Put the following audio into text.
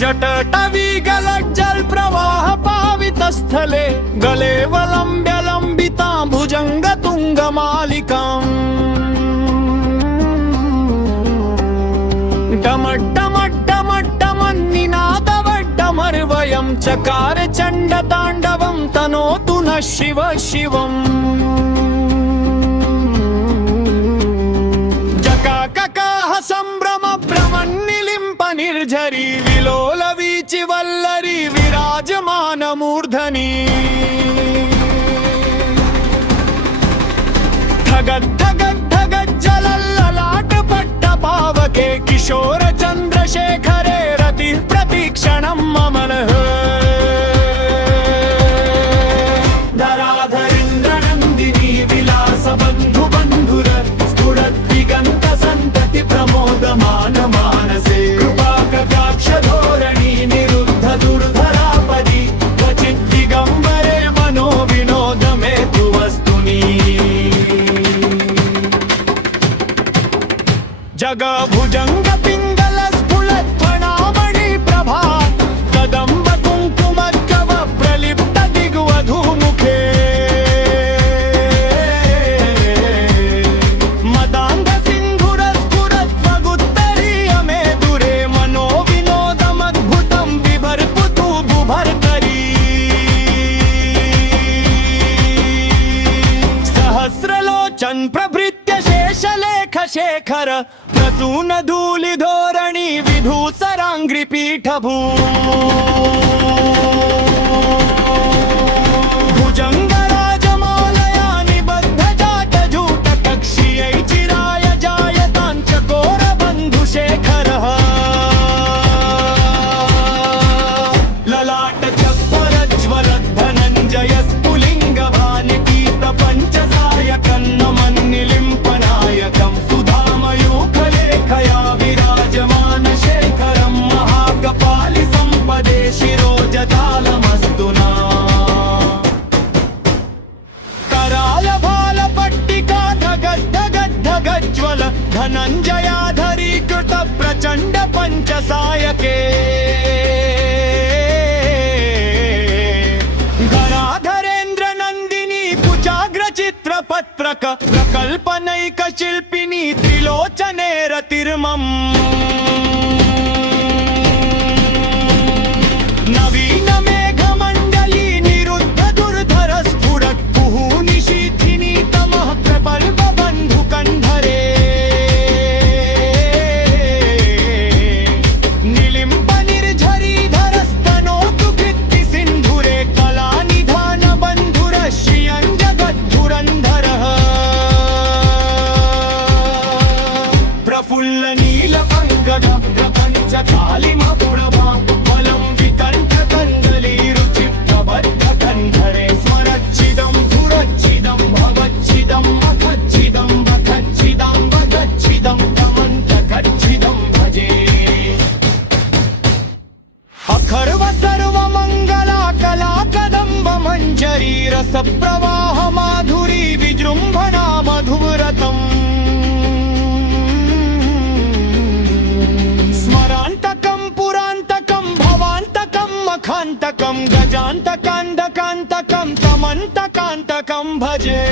जटटवीगलज्जल प्रवाह पावितस्थले गलेवलम्ब्य लम्बिता भुजंग तुंगमालिकाम् डमड्डमड्डमड्डमन्निनादवड्डमर्वयं चकार चण्डताण्डवं तनोतु नः शिव शिवम् जकाककाह सम्भ्रम भ्रमन्निलिम्प निर्झरी विलोल वीचि वल्लरी विराजमान मूर्धनि धगद्धगद्धगज्जलल्ललाट पट्टपावके किशोर चन्द्रशेखरे रतिः प्रतीक्षणं ममनः धराधरेन्द्रनन्दिनी विलास बन्धु बन्धुर स्फुरद्दिगन्त सन्तति प्रमोदमान मानसे कृपाकटाक्ष धोरणी निरुद्ध दुर्धरापदि क्वचित् दिगम्बरे मनो विनोद मे तु वस्तुनि जगभुजंग पिंगल स्फुलत्वनामणि प्रभा कदम्ब कुङ्कुमद्गव प्रलिप्त दिग्वधूमुखे मदान्ध सिन्धुर स्फुरत्वगुत्तरीय मेदुरे मनो विनोदमद्भुतं बिभर्पुतु बुभर्करी सहस्रलोचन प्रभृत्य शेषलेख शेखर प्रसून धूलि धोरणी विधूसरांग्रि पीठभू भुजंग राजमालया निबद्ध जात जूट कक्षीयै चिराय जायतां चकोर बन्धु शेखरः ललाट चक्वरज्वल धनञ्जय स्फुलिंग भानिकीत पंचसायकन्नमन्निलिम्पनायकं सुधामयूखलेखया विराजमान शेखरं महाकपालि सम्पदे शिरोजतालमस्तु नः कराल भाल पट्टिका धगद्धगद्धगज्ज्वल धनञ्जयाधरीकृत प्रचण्ड पंचसायके गराधरेन्द्र नन्दिनी कुचाग्र चित्रपत्रक प्रकल्पनैक शिल्पिनी त्रिलोचने रतिर्मम् नवीन मेघमण्डली निरुद्ध दुर्धर स्फुरत् कुहूनि शीथिनी तमः प्रपल्प बन्धु कण्धरे निलिम्प निर्झरी धरस्तनोतु भित्ति सिन्धुरे कलानिधान बन्धुर श्रियं जगद्धुरन्धरः प्रफुल्ल नील पंकज प्रपञ्च कालिमपुरभा बलं विकण्ठ कन्दलीरुचिप्रबद्ध कन्धरे स्मरच्चिदं धुरच्चिदं भवच्चिदं मखच्चिदं वखच्चिदं वगच्चिदं तमन्तकच्चिदं भजे अखर्व सर्वमङ्गला कला कदम्ब मञ्जरी रसप्रवाह माधुरी विजृम्भणा मधुरतम् स्मरान्तकं पुरान्तकं भवान्तकं मखान्तकं गजान्तकान्तकान्तकं तमन्तकान्तकं भजे।